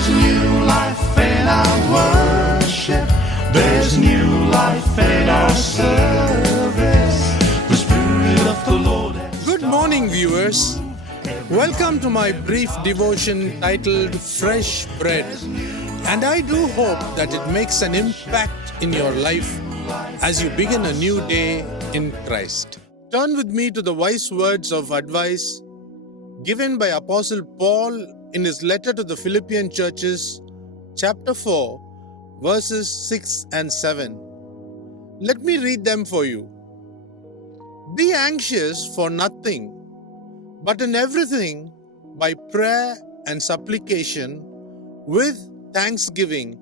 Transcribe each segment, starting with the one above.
There's new life in our worship. There's new life in our service. The Spirit of the Lord has Good morning, viewers. Welcome to my brief devotion titled Fresh Bread. And I do hope that it makes an impact in your life as you begin a new day in Christ. Turn with me to the wise words of advice given by Apostle Paul in his letter to the Philippian churches, chapter 4, verses 6 and 7. Let me read them for you. Be anxious for nothing, but in everything, by prayer and supplication, with thanksgiving,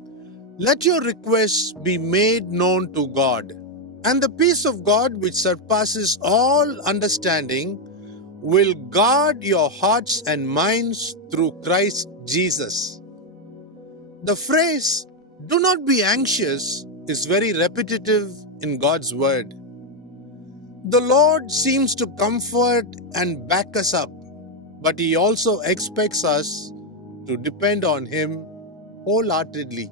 let your requests be made known to God. And the peace of God, which surpasses all understanding, will guard your hearts and minds through Christ Jesus. The phrase, "do not be anxious," is very repetitive in God's word. The Lord seems to comfort and back us up, but He also expects us to depend on Him wholeheartedly.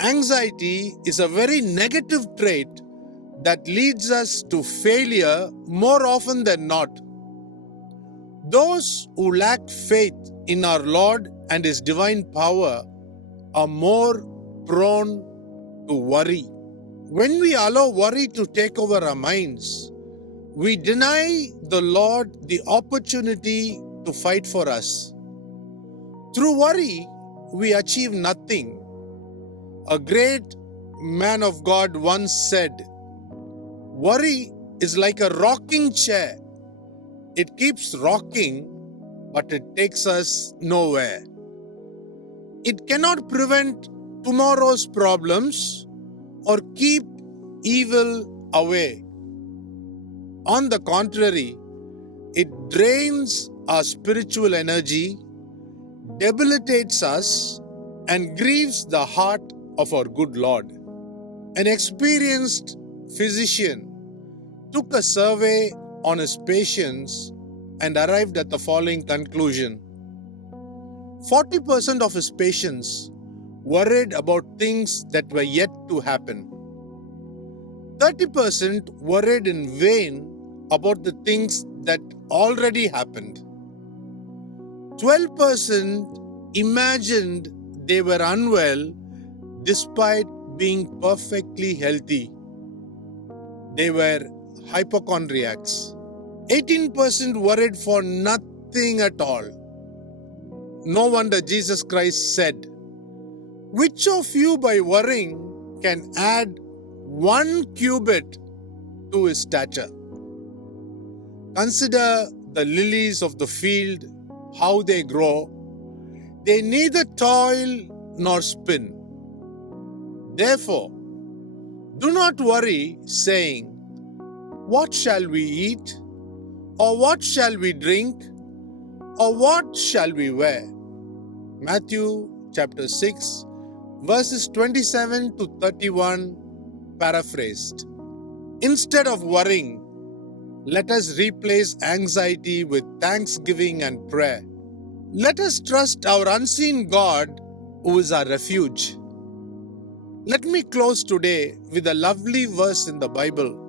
Anxiety is a very negative trait that leads us to failure more often than not. Those who lack faith in our Lord and His divine power are more prone to worry. When we allow worry to take over our minds, we deny the Lord the opportunity to fight for us. Through worry, we achieve nothing. A great man of God once said, "Worry is like a rocking chair. It keeps rocking, but it takes us nowhere. It cannot prevent tomorrow's problems or keep evil away. On the contrary, it drains our spiritual energy, debilitates us, and grieves the heart of our good Lord." An experienced physician took a survey on his patients and arrived at the following conclusion. 40% of his patients worried about things that were yet to happen. 30% worried in vain about the things that already happened. 12% imagined they were unwell despite being perfectly healthy. They were hypochondriacs. 18% worried for nothing at all. No wonder Jesus Christ said, "Which of you by worrying can add 1 cubit to his stature? Consider the lilies of the field, how they grow. They neither toil nor spin. Therefore, do not worry, saying, 'What shall we eat? Or what shall we drink? Or what shall we wear?'" Matthew chapter 6, verses 27 to 31, paraphrased. Instead of worrying, let us replace anxiety with thanksgiving and prayer. Let us trust our unseen God, who is our refuge. Let me close today with a lovely verse in the Bible.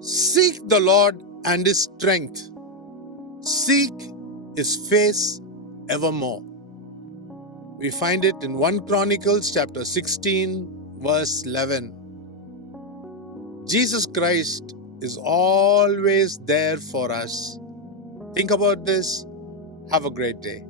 Seek the Lord and His strength. Seek His face evermore. We find it in 1 Chronicles chapter 16, verse 11. Jesus Christ is always there for us. Think about this. Have a great day.